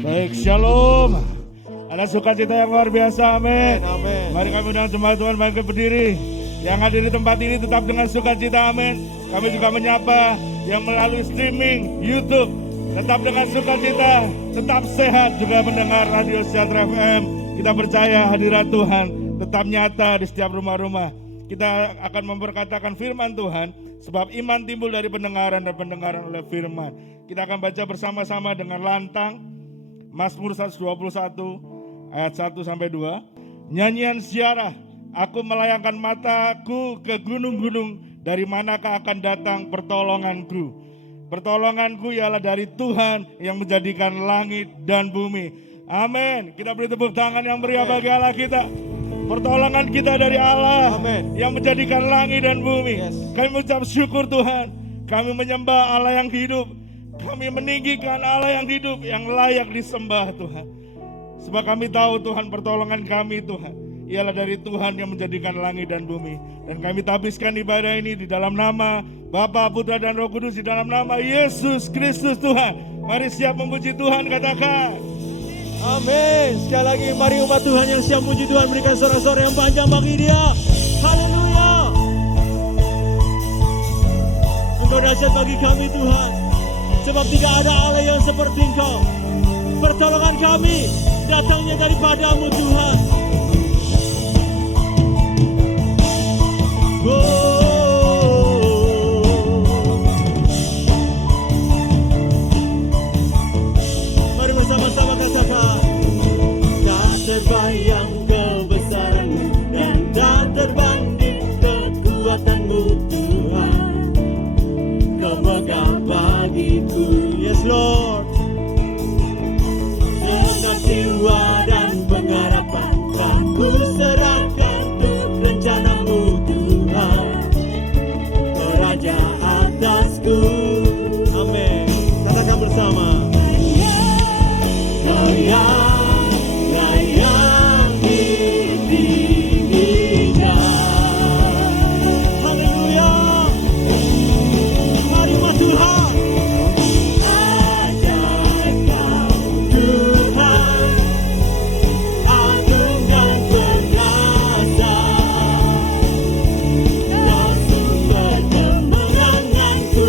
Baik, shalom. Ada sukacita yang luar biasa, amin. Amin. Mari kami undang jemaat Tuhan bangkit berdiri. Yang hadir di tempat ini tetap dengan sukacita, amin. Kami juga menyapa yang melalui streaming YouTube, tetap dengan sukacita, tetap sehat, juga mendengar Radio Sejahtera FM. Kita percaya hadirat Tuhan tetap nyata di setiap rumah-rumah. Kita akan memperkatakan firman Tuhan, sebab iman timbul dari pendengaran dan pendengaran oleh firman. Kita akan baca bersama-sama dengan lantang Mazmur 121 ayat 1-2. Nyanyian ziarah, aku melayangkan mataku ke gunung-gunung, dari manakah akan datang pertolonganku. Pertolonganku ialah dari Tuhan yang menjadikan langit dan bumi. Amin. Kita beri tepuk tangan yang meriah bagi Allah kita. Pertolongan kita dari Allah. Amin. Yang menjadikan langit dan bumi. Kami mengucap syukur Tuhan. Kami menyembah Allah yang hidup. Kami meninggikan Allah yang hidup, yang layak disembah Tuhan. Sebab kami tahu Tuhan, pertolongan kami Tuhan ialah dari Tuhan yang menjadikan langit dan bumi. Dan kami tabiskan ibadah ini di dalam nama Bapa, Putra dan Roh Kudus, di dalam nama Yesus Kristus Tuhan. Mari siap memuji Tuhan, katakan Amin. Sekali lagi mari umat Tuhan yang siap memuji Tuhan berikan sorak-sorai yang panjang bagi Dia. Haleluya. Engkau dahsyat bagi kami Tuhan, sebab tidak ada Allah yang seperti Engkau. Pertolongan kami datangnya daripada-Mu Tuhan. Mari bersama-sama katakan, tak terbayang kebesaran-Mu dan tak terbanding kekuatan-Mu Tuhan. Kau megah bagiku, yes Lord. Dengan jiwa dan pengharapan telah ku serahkan untuk rencana-Mu Tuhan, Raja atasku. Amin. Katakan bersama. Kau yang layak ditinggikan. Haleluya. Mari umat Tuhan. Ajaib Kau Tuhan, agung dan perkasa. Kau sumber kemenanganku,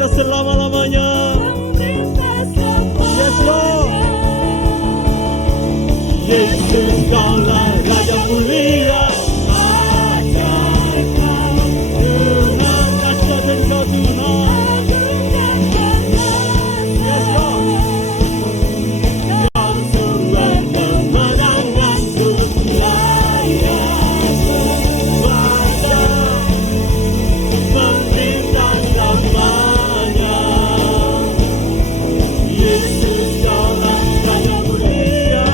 pemerintah selama-lamanya. Yes Lord. Yesus kaulah Raja mulia. Tuhan dahsyat Engkau Tuhan. Yes Lord. Kau sumber kemenangan dunia. Kuasa pemerintah selamanya. Yesus kaulah Raja mulia.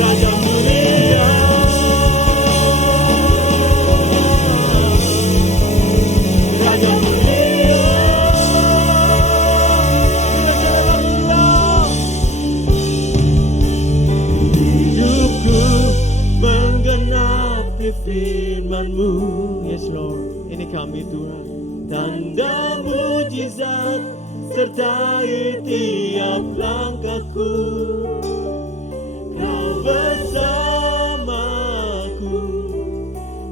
Raja mulia. Raja mulia. Hidupku menggenapi firman-Mu. Yes Lord, ini kami Tuhan. Tanda mujizat sertai tiap langkahku. Kau bersamaku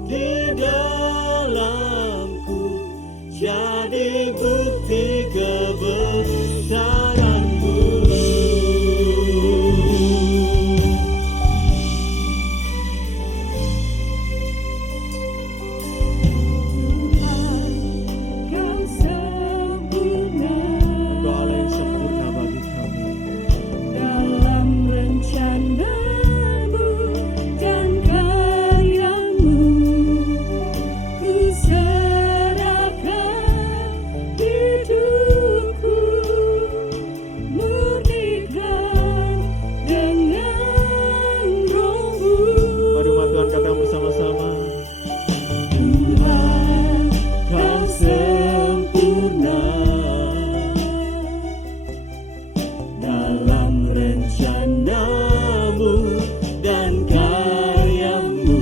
di dalamku, jadi bukti kebesaran-Mu. Kau sempurna Engkau Allah yang sempurna bagi kami. dalam rencana-Mu dan karya-Mu. Ku serahkan hidupku, murnikan dengan Roh-Mu. Mari umat Tuhan katakan bersama-sama. Tuhan, Kau sempurna Dalam rencana-Mu dan karya-Mu,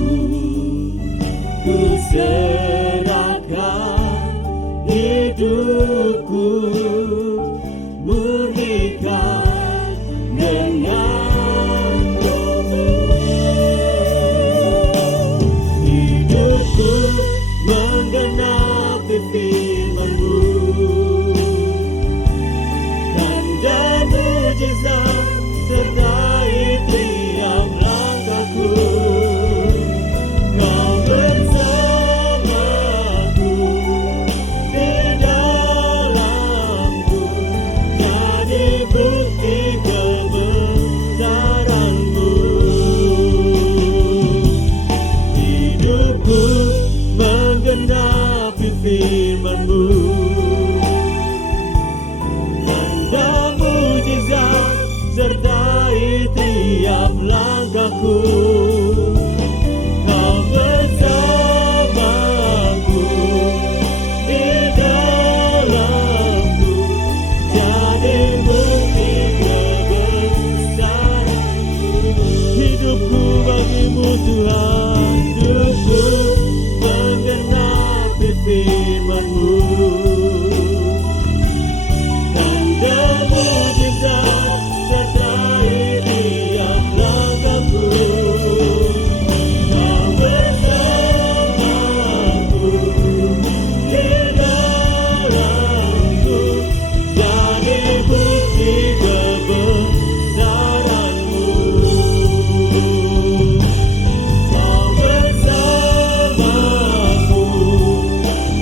ku serahkan hidupku, murnikan dengan Roh-Mu. Hidupku menggenapi firman-Mu. Tanda mujizat sertai tiap langkahku. Kau bersamaku di dalamku, jadi bukti kebesaran-Mu. Hidupku menggenapi firman-Mu. Tanda mujizat sertai tiap langkahku. Kau bersamaku di dalamku, jadi bukti kebesaran-Mu. Hidupku bagi-Mu Tuhan, hidupku menggenapi firman-Mu. Tanda mujizat sertai tiap langkahku. Kau bersamaku di dalamku, jadi bukti kebesaran-Mu. Kau bersamaku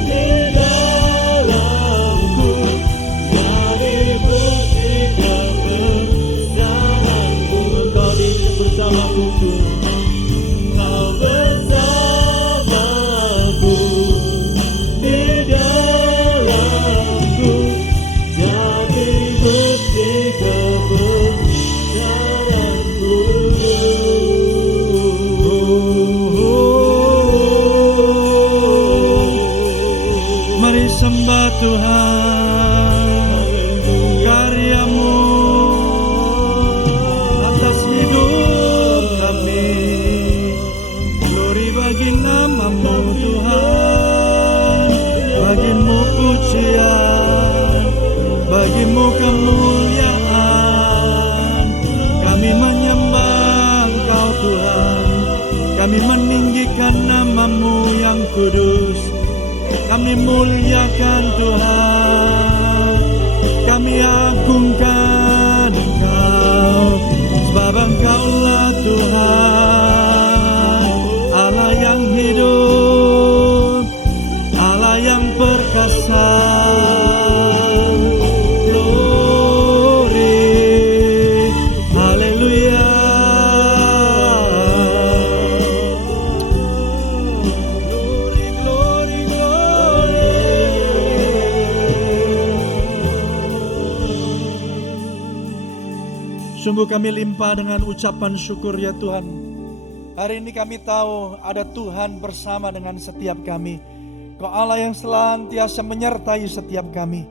di dalamku, jadi bukti kebesaran-Mu. Engkau di bersamaku Tuhan. Kau bersamaku di dalamku, jadi bukti kebesaran-Mu. Mari sembah Tuhan, karya-Mu atas hidup kami. Glory bagi nama-Mu Tuhan, bagi-Mu pujian, bagi-Mu kemuliaan. Kami menyembah Engkau Tuhan, kami meninggikan nama-Mu yang Kudus. Kami muliakan Tuhan, kami agungkan Engkau, sebab Engkaulah Tuhan, Allah yang hidup, Allah yang perkasa. Glory, haleluya. Glory, glory, glory. Sungguh kami limpah dengan ucapan syukur ya Tuhan. Hari ini kami tahu ada Tuhan bersama dengan setiap kami. Kau Allah yang senantiasa menyertai setiap kami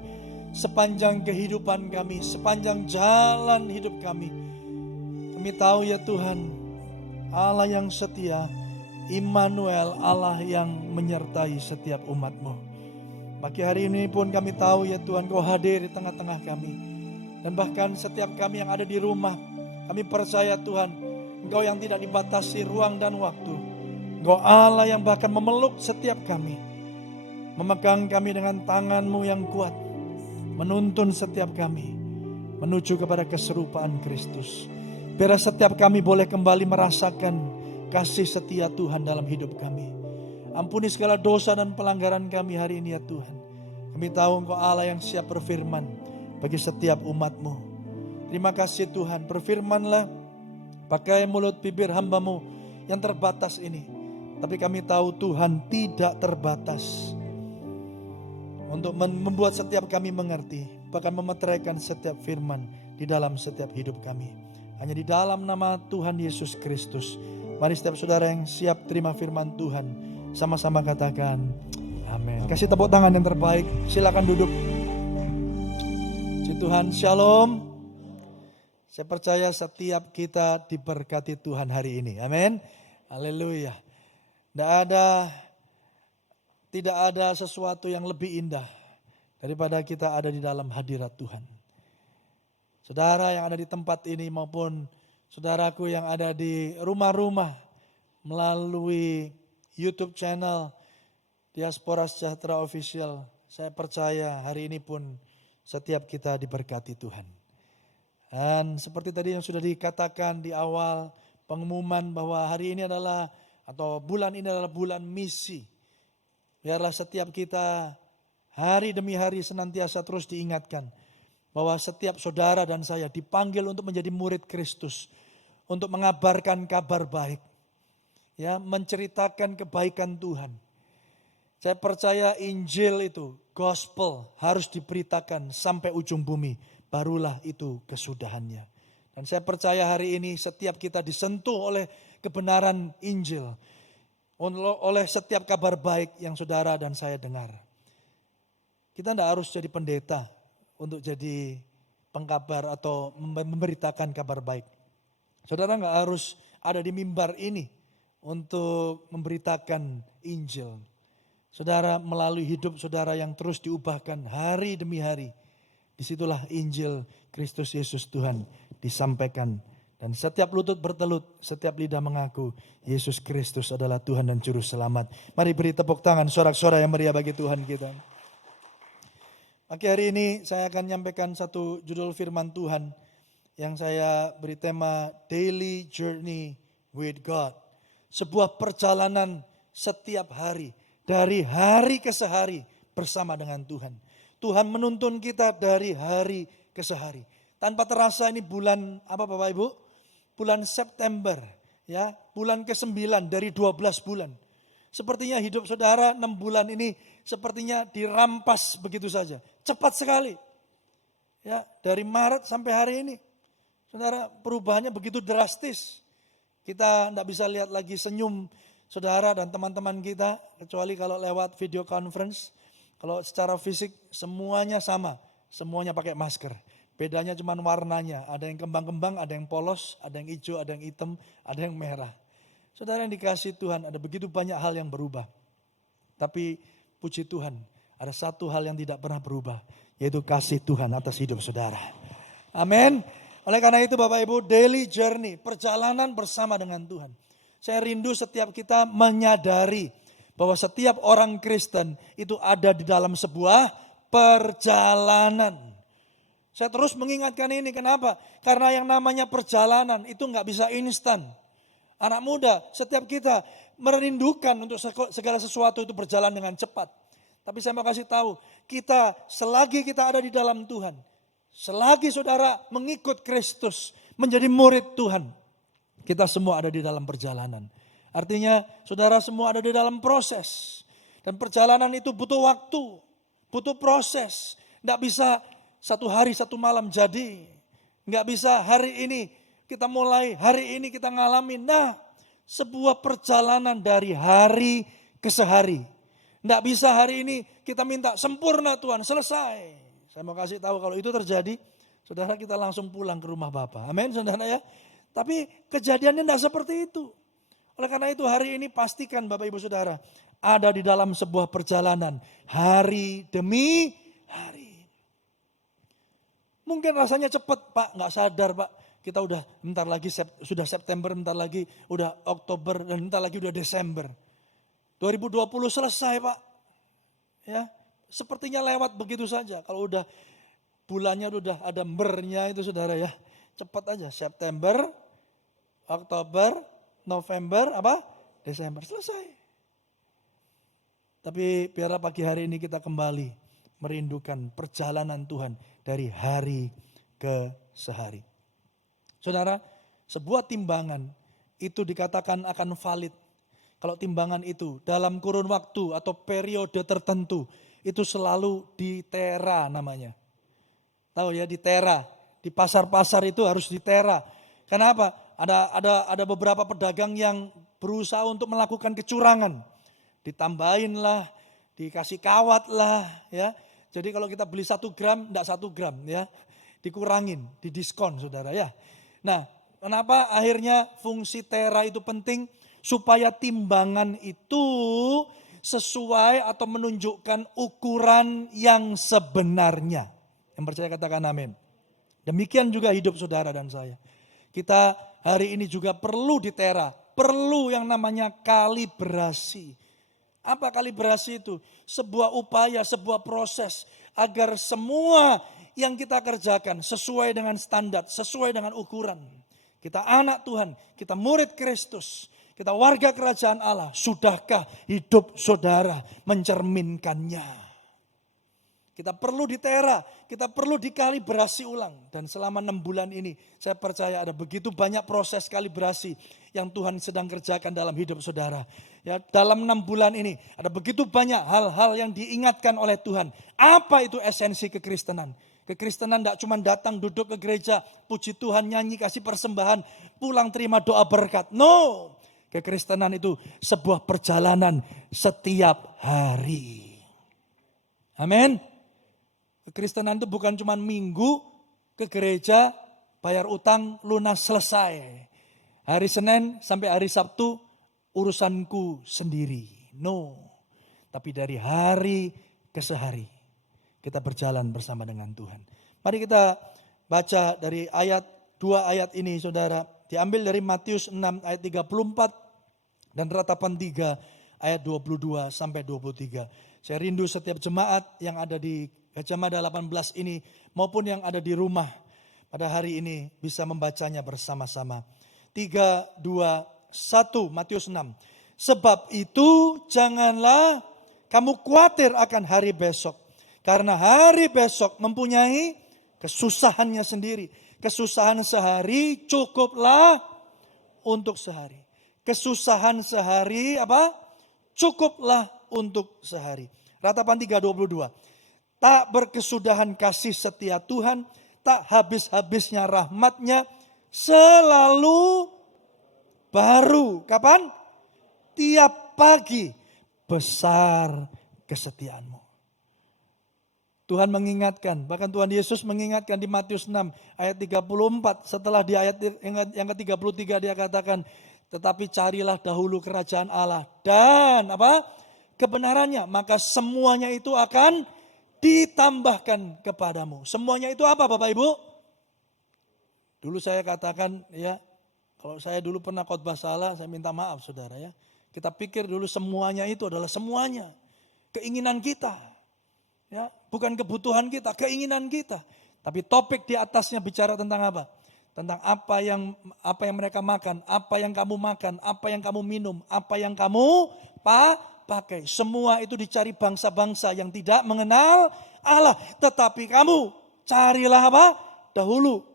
sepanjang kehidupan kami, sepanjang jalan hidup kami. Kami tahu ya Tuhan, Allah yang setia, Immanuel, Allah yang menyertai setiap umat-Mu. Pagi hari ini pun kami tahu ya Tuhan, Kau hadir di tengah-tengah kami. Dan bahkan setiap kami yang ada di rumah, kami percaya Tuhan, Engkau yang tidak dibatasi ruang dan waktu. Engkau Allah yang bahkan memeluk setiap kami, memegang kami dengan tangan-Mu yang kuat, menuntun setiap kami menuju kepada keserupaan Kristus. Biar setiap kami boleh kembali merasakan kasih setia Tuhan dalam hidup kami. Ampuni segala dosa dan pelanggaran kami hari ini ya Tuhan. Kami tahu Engkau Allah yang siap berfirman bagi setiap umat-Mu. Terima kasih Tuhan, berfirmanlah pakai mulut bibir hamba-Mu yang terbatas ini. Tapi kami tahu Tuhan tidak terbatas untuk membuat setiap kami mengerti, bahkan memeteraikan setiap firman di dalam setiap hidup kami. Hanya di dalam nama Tuhan Yesus Kristus. Mari setiap saudara yang siap terima firman Tuhan, sama-sama katakan amin. Kasih tepuk tangan yang terbaik, silakan duduk. Puji Tuhan, shalom. Saya percaya setiap kita diberkati Tuhan hari ini, amin. Haleluya. Tidak ada sesuatu yang lebih indah daripada kita ada di dalam hadirat Tuhan. Saudara yang ada di tempat ini maupun saudaraku yang ada di rumah-rumah melalui YouTube channel Diaspora Sejahtera Official. Saya percaya hari ini pun setiap kita diberkati Tuhan. Dan seperti tadi yang sudah dikatakan di awal pengumuman bahwa hari ini adalah atau bulan ini adalah bulan misi. Biarlah setiap kita hari demi hari senantiasa terus diingatkan bahwa setiap saudara dan saya dipanggil untuk menjadi murid Kristus, untuk mengabarkan kabar baik, ya, menceritakan kebaikan Tuhan. Saya percaya Injil itu, gospel harus diberitakan sampai ujung bumi, barulah itu kesudahannya. Dan saya percaya hari ini setiap kita disentuh oleh kebenaran Injil, oleh setiap kabar baik yang saudara dan saya dengar. Kita tidak harus jadi pendeta untuk jadi pengkabar atau memberitakan kabar baik. Saudara nggak harus ada di mimbar ini untuk memberitakan Injil. Saudara melalui hidup saudara yang terus diubahkan hari demi hari. Disitulah Injil Kristus Yesus Tuhan disampaikan. Dan setiap lutut bertelut, setiap lidah mengaku Yesus Kristus adalah Tuhan dan Juru Selamat. Mari beri tepuk tangan sorak-sorai yang meriah bagi Tuhan kita. Pagi hari ini saya akan menyampaikan satu judul firman Tuhan yang saya beri tema Daily Journey with God. Sebuah perjalanan setiap hari, dari hari ke sehari bersama dengan Tuhan. Tuhan menuntun kita dari hari ke sehari. Tanpa terasa ini bulan apa Bapak Ibu? Bulan September, ya, bulan ke-9 dari 12 bulan. Sepertinya hidup saudara 6 bulan ini sepertinya dirampas begitu saja. Cepat sekali. Ya, dari Maret sampai hari ini. Saudara, perubahannya begitu drastis. Kita tidak bisa lihat lagi senyum saudara dan teman-teman kita, kecuali kalau lewat video conference. Kalau secara fisik semuanya sama, semuanya pakai masker. Bedanya cuma warnanya, ada yang kembang-kembang, ada yang polos, ada yang hijau, ada yang hitam, ada yang merah. Saudara yang dikasih Tuhan, ada begitu banyak hal yang berubah. Tapi puji Tuhan, ada satu hal yang tidak pernah berubah, yaitu kasih Tuhan atas hidup saudara. Amin. Oleh karena itu Bapak Ibu, daily journey, perjalanan bersama dengan Tuhan. Saya rindu setiap kita menyadari bahwa setiap orang Kristen itu ada di dalam sebuah perjalanan. Saya terus mengingatkan ini, kenapa? Karena yang namanya perjalanan itu nggak bisa instan. Anak muda, setiap kita merindukan untuk segala sesuatu itu berjalan dengan cepat. Tapi saya mau kasih tahu, kita selagi kita ada di dalam Tuhan, selagi saudara mengikut Kristus, menjadi murid Tuhan, kita semua ada di dalam perjalanan. Artinya saudara semua ada di dalam proses. Dan perjalanan itu butuh waktu, butuh proses. Nggak bisa satu hari satu malam jadi. Nggak bisa hari ini kita mulai, hari ini kita ngalamin. Nah, sebuah perjalanan dari hari ke sehari. Nggak bisa hari ini kita minta sempurna Tuhan, selesai. Saya mau kasih tahu kalau itu terjadi, saudara kita langsung pulang ke rumah Bapa. Amin saudara ya. Tapi kejadiannya tidak seperti itu. Oleh karena itu hari ini pastikan Bapak Ibu Saudara ada di dalam sebuah perjalanan hari demi hari. Mungkin rasanya cepat Pak, nggak sadar Pak. Kita udah bentar lagi sudah September, bentar lagi udah Oktober dan bentar lagi udah Desember. 2020 selesai Pak. Ya, sepertinya lewat begitu saja. Kalau udah bulannya udah ada bernya itu saudara ya. Cepat aja September, Oktober, November, Desember, selesai. Tapi biarlah pagi hari ini kita kembali merindukan perjalanan Tuhan dari hari ke sehari. Saudara, sebuah timbangan itu dikatakan akan valid. Kalau timbangan itu dalam kurun waktu atau periode tertentu, itu selalu ditera namanya. Tahu ya, ditera. Di pasar-pasar itu harus ditera. Kenapa? Ada beberapa pedagang yang berusaha untuk melakukan kecurangan. Ditambahin lah, dikasih kawat lah, ya. Jadi kalau kita beli 1 gram, enggak 1 gram, ya. Dikurangin, didiskon saudara ya. Nah, kenapa akhirnya fungsi tera itu penting? Supaya timbangan itu sesuai atau menunjukkan ukuran yang sebenarnya. Yang percaya katakan amin. Demikian juga hidup saudara dan saya. Kita hari ini juga perlu ditera, perlu yang namanya kalibrasi. Apa kalibrasi itu? Sebuah upaya, sebuah proses agar semua yang kita kerjakan sesuai dengan standar, sesuai dengan ukuran. Kita anak Tuhan, kita murid Kristus, kita warga kerajaan Allah. Sudahkah hidup saudara mencerminkannya? Kita perlu ditera, kita perlu dikalibrasi ulang. Dan selama 6 bulan ini saya percaya ada begitu banyak proses kalibrasi yang Tuhan sedang kerjakan dalam hidup saudara. Ya, dalam 6 bulan ini ada begitu banyak hal-hal yang diingatkan oleh Tuhan. Apa itu esensi kekristenan? Kekristenan tidak cuma datang duduk ke gereja, puji Tuhan, nyanyi, kasih persembahan, pulang terima doa berkat. No, kekristenan itu sebuah perjalanan setiap hari. Amin. Kekristenan itu bukan cuma minggu ke gereja, bayar utang, lunas, selesai. Hari Senin sampai hari Sabtu urusanku sendiri. No. Tapi dari hari ke sehari kita berjalan bersama dengan Tuhan. Mari kita baca dari dua ayat ini saudara. Diambil dari Matius 6 ayat 34 dan Ratapan 3 ayat 22 sampai 23. Saya rindu setiap jemaat yang ada di Gajah Mada 18 ini maupun yang ada di rumah pada hari ini bisa membacanya bersama-sama. 3, 2, 1 Matius 6. Sebab itu janganlah kamu khawatir akan hari besok. Karena hari besok mempunyai kesusahannya sendiri. Kesusahan sehari cukuplah untuk sehari. Kesusahan sehari cukuplah untuk sehari. Ratapan 3:22. Tak berkesudahan kasih setia Tuhan, tak habis-habisnya rahmatnya, selalu baru. Kapan? Tiap pagi besar kesetiaanmu. Tuhan mengingatkan, bahkan Tuhan Yesus mengingatkan di Matius 6 ayat 34. Setelah di ayat yang ke-33 dia katakan, tetapi carilah dahulu kerajaan Allah dan kebenarannya, maka semuanya itu akan ditambahkan kepadamu. Semuanya itu apa Bapak Ibu? Dulu saya katakan ya, kalau saya dulu pernah khotbah salah, saya minta maaf saudara ya. Kita pikir dulu semuanya itu adalah semuanya. Keinginan kita. Ya, bukan kebutuhan kita, keinginan kita. Tapi topik di atasnya bicara tentang apa? Tentang apa yang mereka makan, apa yang kamu makan, apa yang kamu minum, apa yang kamu pakai. Semua itu dicari bangsa-bangsa yang tidak mengenal Allah. Tetapi kamu carilah apa? Dahulu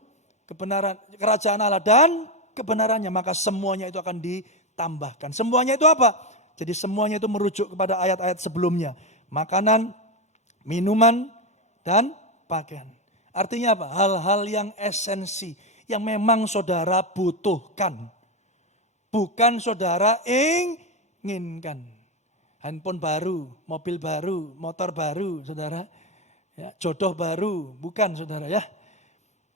kebenaran kerajaan Allah dan kebenarannya, maka semuanya itu akan ditambahkan. Semuanya itu apa? Jadi semuanya itu merujuk kepada ayat-ayat sebelumnya. Makanan, minuman, dan pakaian. Artinya apa? Hal-hal yang esensi, yang memang saudara butuhkan. Bukan saudara inginkan. Handphone baru, mobil baru, motor baru, saudara. Ya, jodoh baru, bukan saudara ya.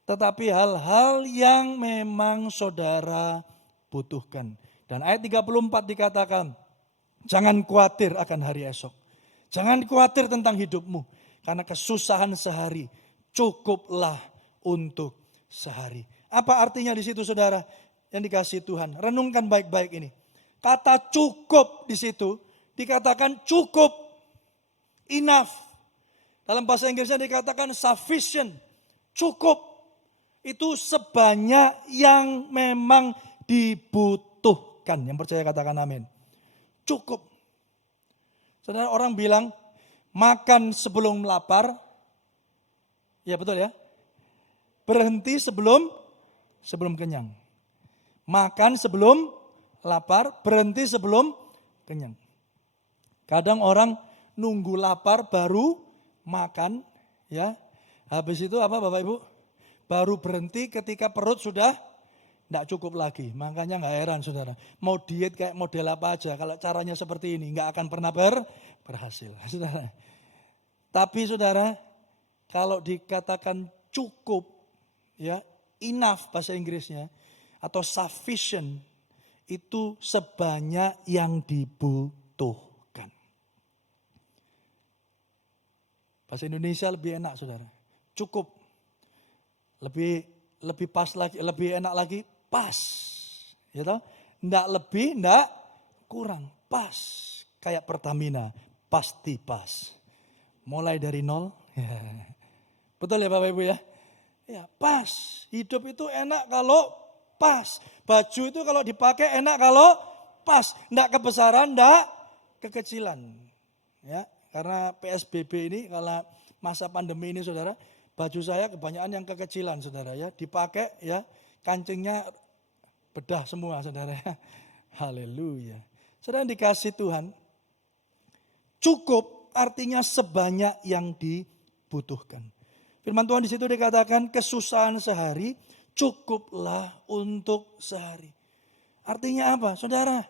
Tetapi hal-hal yang memang saudara butuhkan. Dan ayat 34 dikatakan, jangan khawatir akan hari esok. Jangan khawatir tentang hidupmu. Karena kesusahan sehari cukuplah untuk sehari. Apa artinya di situ saudara yang dikasihi Tuhan? Renungkan baik-baik ini. Kata cukup di situ dikatakan cukup, enough. Dalam bahasa Inggrisnya dikatakan sufficient, cukup. Itu sebanyak yang memang dibutuhkan. Yang percaya katakan amin. Cukup. Saudara, orang bilang makan sebelum lapar. Ya betul ya. Berhenti sebelum kenyang. Makan sebelum lapar, berhenti sebelum kenyang. Kadang orang nunggu lapar baru makan, ya. Habis itu apa Bapak Ibu? Baru berhenti ketika perut sudah tidak cukup lagi. Makanya nggak heran saudara. Mau diet kayak model apa aja, kalau caranya seperti ini nggak akan pernah berhasil. Saudara. Tapi saudara, kalau dikatakan cukup, ya enough bahasa Inggrisnya, atau sufficient, itu sebanyak yang dibutuhkan. Bahasa Indonesia lebih enak saudara. Cukup. Lebih pas lagi, lebih enak lagi, pas. Ya toh? Nggak lebih, nggak kurang, pas. Kayak Pertamina, pasti pas. Mulai dari nol. Betul ya Bapak Ibu ya? Ya, pas. Hidup itu enak kalau pas. Baju itu kalau dipakai enak kalau pas. Nggak kebesaran, nggak kekecilan. Ya, karena PSBB ini, kalau masa pandemi ini saudara, baju saya kebanyakan yang kekecilan saudara ya. Dipakai ya, kancingnya bedah semua saudara ya. Haleluya. Saudara yang dikasih Tuhan, cukup artinya sebanyak yang dibutuhkan. Firman Tuhan di situ dikatakan kesusahan sehari cukuplah untuk sehari. Artinya apa? Saudara,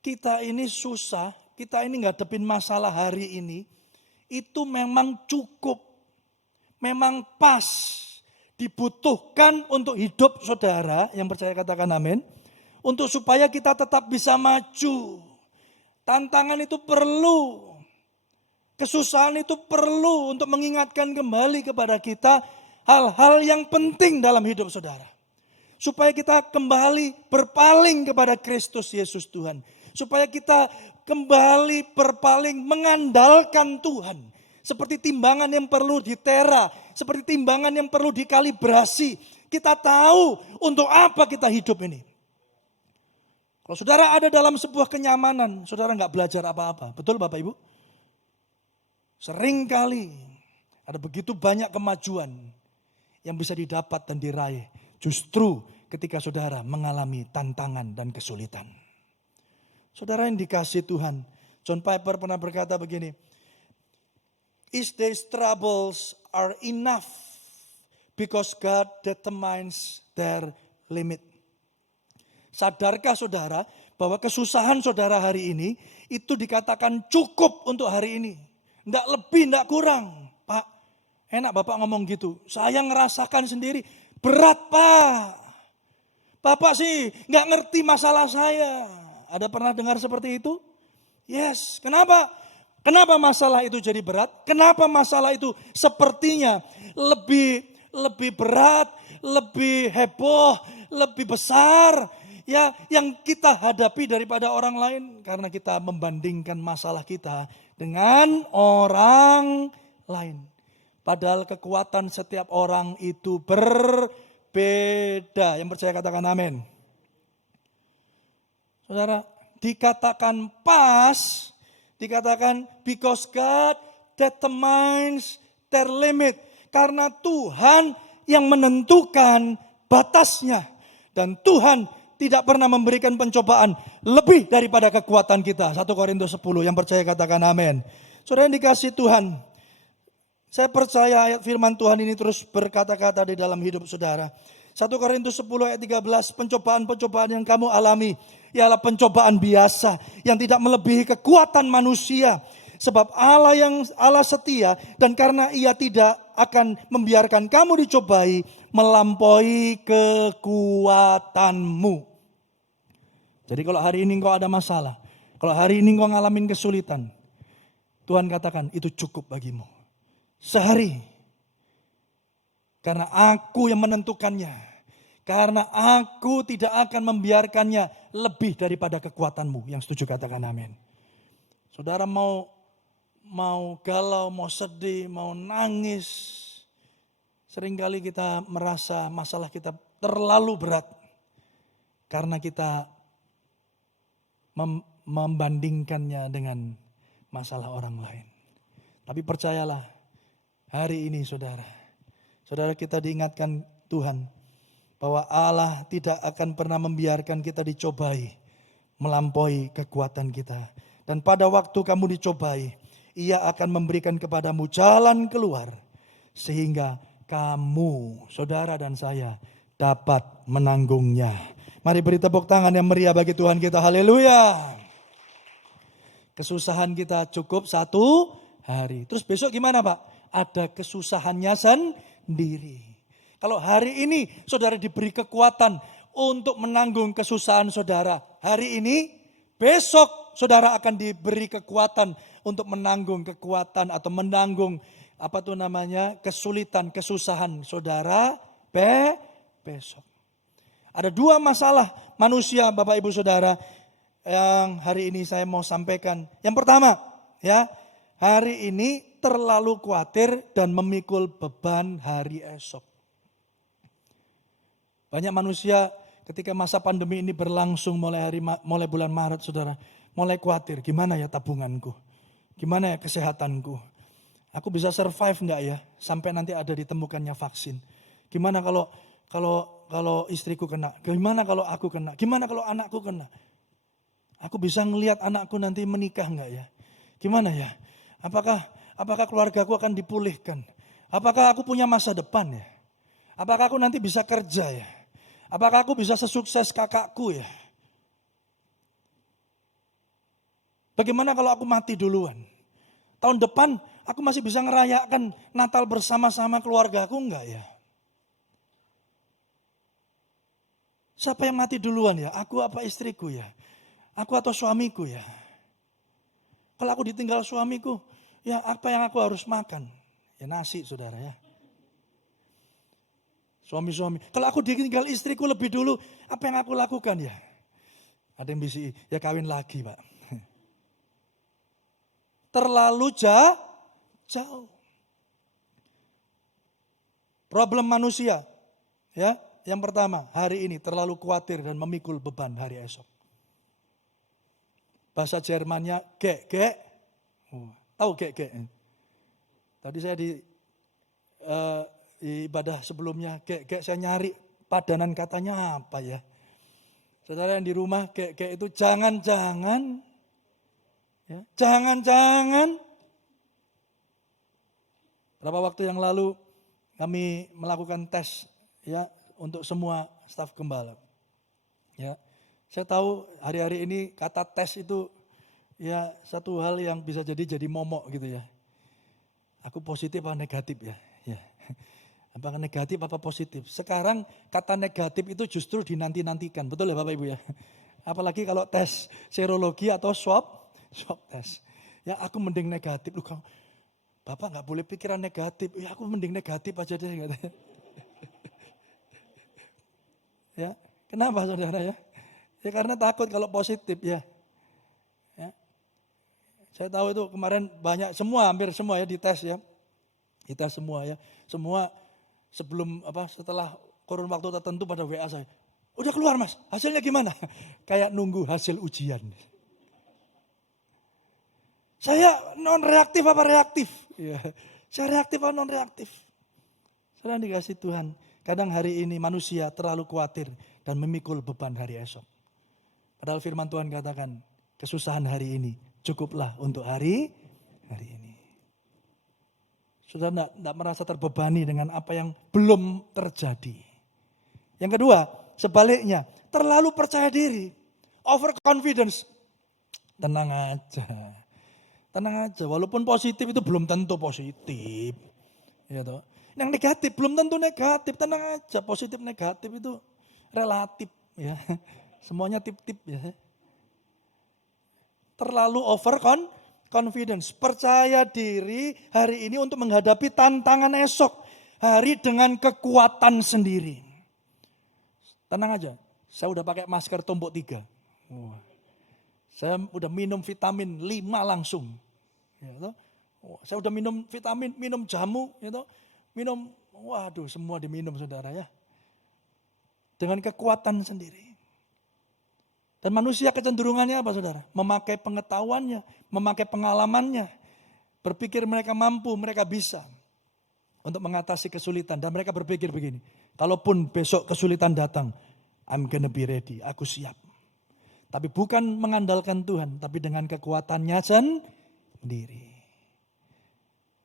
kita ini susah, kita ini ngadepin masalah hari ini, itu memang cukup, memang pas, dibutuhkan untuk hidup saudara, yang percaya katakan amin, untuk supaya kita tetap bisa maju. Tantangan itu perlu, kesusahan itu perlu untuk mengingatkan kembali kepada kita hal-hal yang penting dalam hidup saudara. Supaya kita kembali berpaling kepada Kristus Yesus Tuhan. Supaya kita kembali berpaling mengandalkan Tuhan. Seperti timbangan yang perlu ditera, seperti timbangan yang perlu dikalibrasi. Kita tahu untuk apa kita hidup ini. Kalau saudara ada dalam sebuah kenyamanan, saudara nggak belajar apa-apa. Betul Bapak Ibu? Seringkali ada begitu banyak kemajuan yang bisa didapat dan diraih. Justru ketika saudara mengalami tantangan dan kesulitan. Saudara yang dikasih Tuhan, John Piper pernah berkata begini, each day's troubles are enough because God determines their limit. Sadarkah saudara bahwa kesusahan saudara hari ini itu dikatakan cukup untuk hari ini. Enggak lebih, enggak kurang. Pak, enak Bapak ngomong gitu. Saya ngerasakan sendiri. Berat Pak. Bapak sih enggak ngerti masalah saya. Ada pernah dengar seperti itu? Yes. Kenapa? Kenapa masalah itu jadi berat? Kenapa masalah itu sepertinya lebih berat, lebih heboh, lebih besar? ya yang kita hadapi daripada orang lain karena kita membandingkan masalah kita dengan orang lain. Padahal kekuatan setiap orang itu berbeda. Yang percaya katakan amin. Saudara, dikatakan pas, dikatakan because God determines their limit. Karena Tuhan yang menentukan batasnya. Dan Tuhan tidak pernah memberikan pencobaan lebih daripada kekuatan kita. 1 Korintus 10, yang percaya katakan amin. Saudara yang dikasih Tuhan, saya percaya ayat firman Tuhan ini terus berkata-kata di dalam hidup saudara. 1 Korintus 10 ayat 13, pencobaan-pencobaan yang kamu alami ialah pencobaan biasa yang tidak melebihi kekuatan manusia. Sebab Allah setia dan karena Ia tidak akan membiarkan kamu dicobai melampaui kekuatanmu. Jadi kalau hari ini engkau ada masalah, kalau hari ini engkau ngalamin kesulitan, Tuhan katakan itu cukup bagimu. Sehari. Karena aku yang menentukannya. Karena aku tidak akan membiarkannya lebih daripada kekuatanmu. Yang setuju katakan amin. Saudara mau galau, mau sedih, mau nangis. Seringkali kita merasa masalah kita terlalu berat. Karena kita membandingkannya dengan masalah orang lain. Tapi percayalah, hari ini saudara kita diingatkan Tuhan bahwa Allah tidak akan pernah membiarkan kita dicobai melampaui kekuatan kita. Dan pada waktu kamu dicobai, Ia akan memberikan kepadamu jalan keluar sehingga kamu, saudara dan saya, dapat menanggungnya. Mari beri tepuk tangan yang meriah bagi Tuhan kita. Haleluya. Kesusahan kita cukup 1 hari. Terus besok gimana Pak? Ada kesusahannya sendiri. Kalau hari ini saudara diberi kekuatan untuk menanggung kesusahan saudara. Hari ini, besok saudara akan diberi kekuatan untuk menanggung kekuatan atau menanggung kesulitan, kesusahan saudara besok. Ada 2 masalah manusia Bapak Ibu Saudara yang hari ini saya mau sampaikan. Yang pertama, ya, hari ini terlalu khawatir dan memikul beban hari esok. Banyak manusia ketika masa pandemi ini berlangsung mulai bulan Maret Saudara, mulai khawatir, gimana ya tabunganku? Gimana ya kesehatanku? Aku bisa survive enggak ya sampai nanti ada ditemukannya vaksin? Gimana kalau istriku kena? Gimana kalau aku kena? Gimana kalau anakku kena? Aku bisa ngelihat anakku nanti menikah enggak ya? Gimana ya? Apakah keluargaku akan dipulihkan? Apakah aku punya masa depan ya? Apakah aku nanti bisa kerja ya? Apakah aku bisa sesukses kakakku ya? Bagaimana kalau aku mati duluan? Tahun depan aku masih bisa ngerayakan Natal bersama-sama keluargaku enggak ya? Siapa yang mati duluan ya? Aku apa istriku ya? Aku atau suamiku ya? Kalau aku ditinggal suamiku, ya apa yang aku harus makan? Ya nasi saudara ya. Suami-suami. Kalau aku ditinggal istriku lebih dulu, apa yang aku lakukan ya? Ada yang bisi, ya kawin lagi Pak. Terlalu jauh. Problem manusia, ya. Yang pertama, hari ini terlalu khawatir dan memikul beban hari esok. Bahasa Jermannya gek. Tahu gek? Tadi saya di ibadah sebelumnya gek saya nyari padanan katanya apa ya. Saudara yang di rumah gek itu jangan-jangan. Ya, jangan-jangan. Berapa waktu yang lalu kami melakukan tes ya untuk semua staf gembala. Ya, saya tahu hari-hari ini kata tes itu ya satu hal yang bisa jadi momok gitu ya. Aku positif apa negatif ya? Ya. Apakah negatif apa positif? Sekarang kata negatif itu justru dinanti-nantikan. Betul ya Bapak Ibu ya? Apalagi kalau tes serologi atau swab test. Ya aku mending negatif. Loh, Bapak gak boleh pikiran negatif. Ya aku mending negatif aja deh. Ya, kenapa saudara ya? Ya karena takut kalau positif ya. Ya. Saya tahu itu kemarin banyak hampir semua ya dites ya. Kita semua ya. Semua setelah kurun waktu tertentu pada WA saya. Udah keluar Mas, hasilnya gimana? Kayak nunggu hasil ujian. Saya non reaktif apa reaktif? Ya. Saya reaktif apa non reaktif? Saudara dikasih Tuhan. Kadang hari ini manusia terlalu khawatir dan memikul beban hari esok. Padahal firman Tuhan katakan, kesusahan hari ini cukuplah untuk hari ini. Saudara tidak merasa terbebani dengan apa yang belum terjadi. Yang kedua, sebaliknya, terlalu percaya diri, overconfidence. Tenang aja, walaupun positif itu belum tentu positif. Ya toh. Yang negatif belum tentu negatif, tenang aja, positif negatif itu relatif ya. Semuanya tip-tip ya. Terlalu overconfidence, percaya diri hari ini untuk menghadapi tantangan esok hari dengan kekuatan sendiri. Tenang aja, saya udah pakai masker tumpuk 3. Saya udah minum vitamin 5 langsung. Ya, toh? Saya udah minum vitamin, minum jamu, ya, toh? Waduh semua diminum saudara ya. Dengan kekuatan sendiri. Dan manusia kecenderungannya apa saudara? Memakai pengetahuannya, memakai pengalamannya. Berpikir mereka mampu, mereka bisa. Untuk mengatasi kesulitan. Dan mereka berpikir begini. Kalaupun besok kesulitan datang, I'm gonna be ready, aku siap. Tapi bukan mengandalkan Tuhan, tapi dengan kekuatannya sendiri.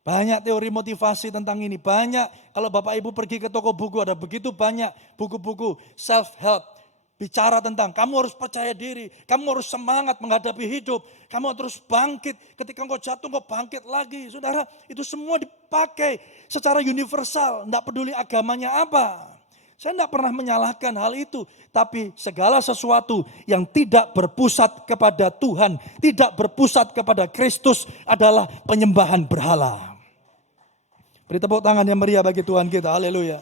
Banyak teori motivasi tentang ini. Banyak, kalau Bapak Ibu pergi ke toko buku, ada begitu banyak buku-buku self-help. Bicara tentang kamu harus percaya diri, kamu harus semangat menghadapi hidup, kamu terus bangkit. Ketika engkau jatuh, engkau bangkit lagi. Saudara, itu semua dipakai secara universal, tidak peduli agamanya apa. Saya tidak pernah menyalahkan hal itu. Tapi segala sesuatu yang tidak berpusat kepada Tuhan, tidak berpusat kepada Kristus adalah penyembahan berhala. Beri tepuk tangan yang meriah bagi Tuhan kita. Haleluya.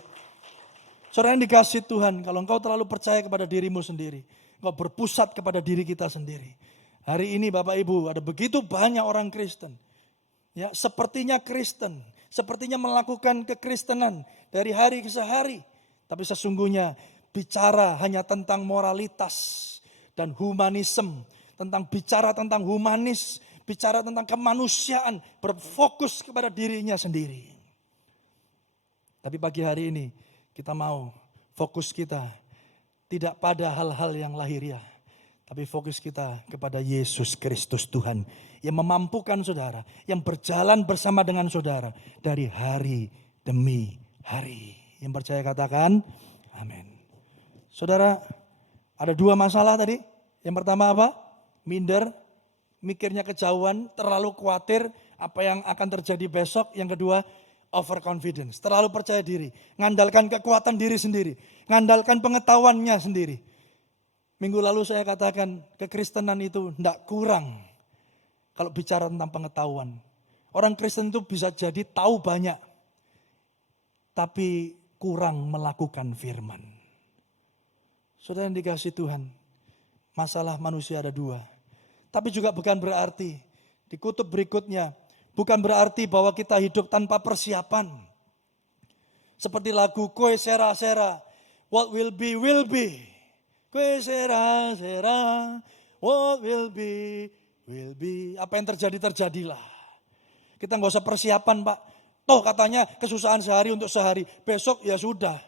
Saudara yang dikasih Tuhan, kalau engkau terlalu percaya kepada dirimu sendiri, engkau berpusat kepada diri kita sendiri. Hari ini Bapak Ibu ada begitu banyak orang Kristen. Ya, sepertinya Kristen, sepertinya melakukan kekristenan dari hari ke hari. Tapi sesungguhnya bicara hanya tentang moralitas dan humanisme. Bicara tentang humanis, bicara tentang kemanusiaan, berfokus kepada dirinya sendiri. Tapi pagi hari ini kita mau fokus kita tidak pada hal-hal yang lahiriah. Tapi fokus kita kepada Yesus Kristus Tuhan. Yang memampukan saudara, yang berjalan bersama dengan saudara dari hari demi hari. Yang percaya katakan, amin. Saudara, ada 2 masalah tadi. Yang pertama apa? Minder, mikirnya kejauhan, terlalu khawatir apa yang akan terjadi besok. Yang kedua, overconfidence, terlalu percaya diri. Ngandalkan kekuatan diri sendiri, ngandalkan pengetahuannya sendiri. Minggu lalu saya katakan, kekristenan itu tidak kurang kalau bicara tentang pengetahuan. Orang Kristen itu bisa jadi tahu banyak, tapi kurang melakukan firman. Saudara yang dikasih Tuhan, masalah manusia ada 2. Tapi juga bukan berarti di kutub berikutnya, bukan berarti bahwa kita hidup tanpa persiapan. Seperti lagu Koe Sera Sera, what will be will be. Koe Sera Sera, what will be will be. Apa yang terjadi terjadilah. Kita nggak usah persiapan Pak. Toh katanya kesusahan sehari untuk sehari. Besok ya sudah.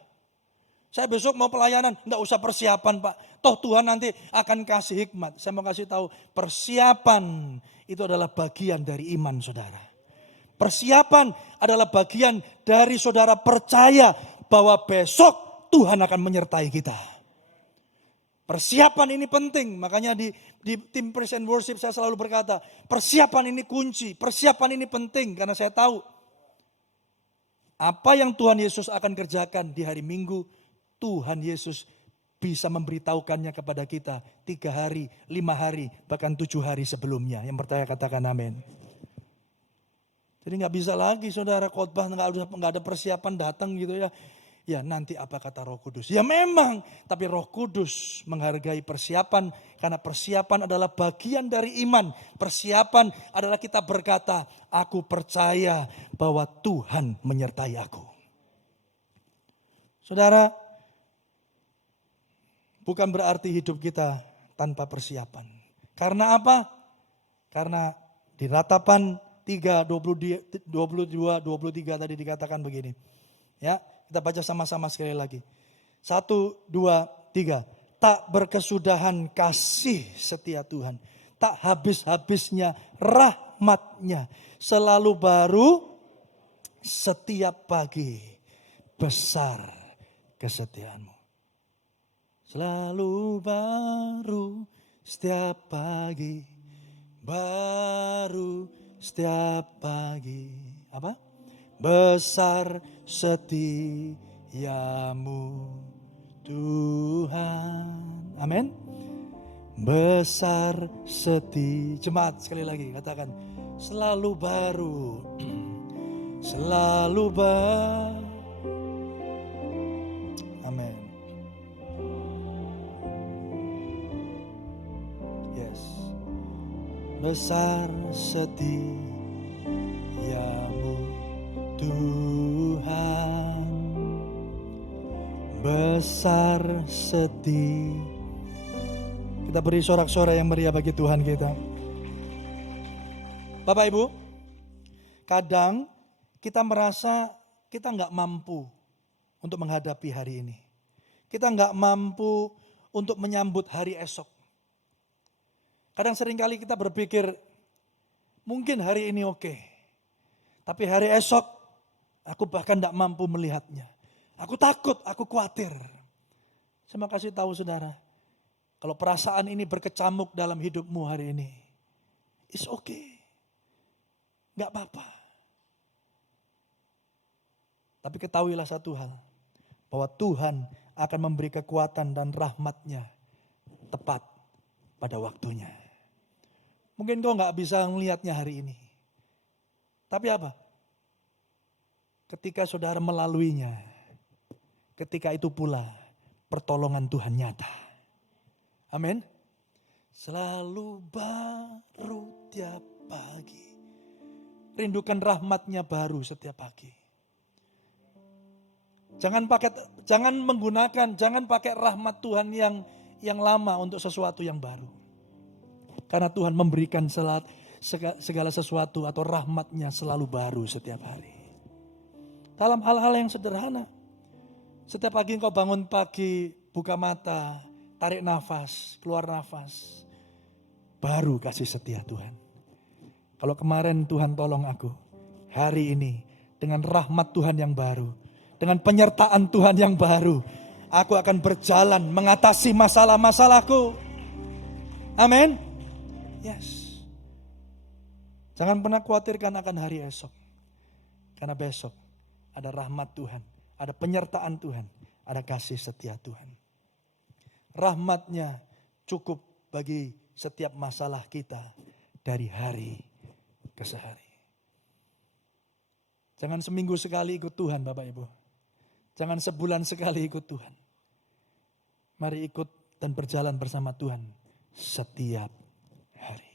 Saya besok mau pelayanan, enggak usah persiapan Pak. Toh Tuhan nanti akan kasih hikmat. Saya mau kasih tahu, persiapan itu adalah bagian dari iman saudara. Persiapan adalah bagian dari saudara percaya bahwa besok Tuhan akan menyertai kita. Persiapan ini penting, makanya di tim Praise and Worship saya selalu berkata, persiapan ini kunci, persiapan ini penting karena saya tahu apa yang Tuhan Yesus akan kerjakan di hari Minggu, Tuhan Yesus bisa memberitahukannya kepada kita 3 hari, 5 hari, bahkan 7 hari sebelumnya. Yang percaya katakan amin. Jadi gak bisa lagi saudara khotbah gak ada persiapan datang gitu ya. Ya nanti apa kata Roh Kudus? Ya memang, tapi Roh Kudus menghargai persiapan karena persiapan adalah bagian dari iman. Persiapan adalah kita berkata, aku percaya bahwa Tuhan menyertai aku. Saudara, bukan berarti hidup kita tanpa persiapan. Karena apa? Karena di Ratapan 3, 22, 23 tadi dikatakan begini. Ya, kita baca sama-sama sekali lagi. 1, 2, 3. Tak berkesudahan kasih setia Tuhan. Tak habis-habisnya rahmatnya. Selalu baru setiap pagi. Besar kesetiaanmu. Selalu baru setiap pagi. Baru setiap pagi. Apa? Besar setiamu Tuhan. Amin. Besar Jemaat sekali lagi katakan. Selalu baru. Selalu baru. Amin. Yes. Besar setiamu Tuhan, besar Kita beri sorak-sorai yang meriah bagi Tuhan kita. Bapak Ibu, kadang kita merasa kita nggak mampu untuk menghadapi hari ini. Kita nggak mampu untuk menyambut hari esok. Kadang seringkali kita berpikir, mungkin hari ini oke, tapi hari esok aku bahkan tidak mampu melihatnya. Aku takut, aku khawatir. Saya mau kasih tahu saudara, kalau perasaan ini berkecamuk dalam hidupmu hari ini, it's okay. Gak apa-apa. Tapi ketahuilah satu hal, bahwa Tuhan akan memberi kekuatan dan rahmat-Nya tepat pada waktunya. Mungkin kau gak bisa melihatnya hari ini. Tapi apa? Ketika saudara melaluinya, ketika itu pula pertolongan Tuhan nyata. Amin. Selalu baru tiap pagi. Rindukan rahmat-Nya baru setiap pagi. Jangan pakai rahmat Tuhan yang lama untuk sesuatu yang baru. Karena Tuhan memberikan segala sesuatu atau rahmat-Nya selalu baru setiap hari. Dalam hal-hal yang sederhana. Setiap pagi engkau bangun pagi, buka mata, tarik nafas, keluar nafas. Baru kasih setia Tuhan. Kalau kemarin Tuhan tolong aku, hari ini dengan rahmat Tuhan yang baru, dengan penyertaan Tuhan yang baru, aku akan berjalan mengatasi masalah-masalahku. Amin. Yes. Jangan pernah khawatirkan akan hari esok. Karena besok ada rahmat Tuhan, ada penyertaan Tuhan, ada kasih setia Tuhan. Rahmat-Nya cukup bagi setiap masalah kita dari hari ke sehari. Jangan seminggu sekali ikut Tuhan Bapak Ibu. Jangan sebulan sekali ikut Tuhan. Mari ikut dan berjalan bersama Tuhan setiap hari.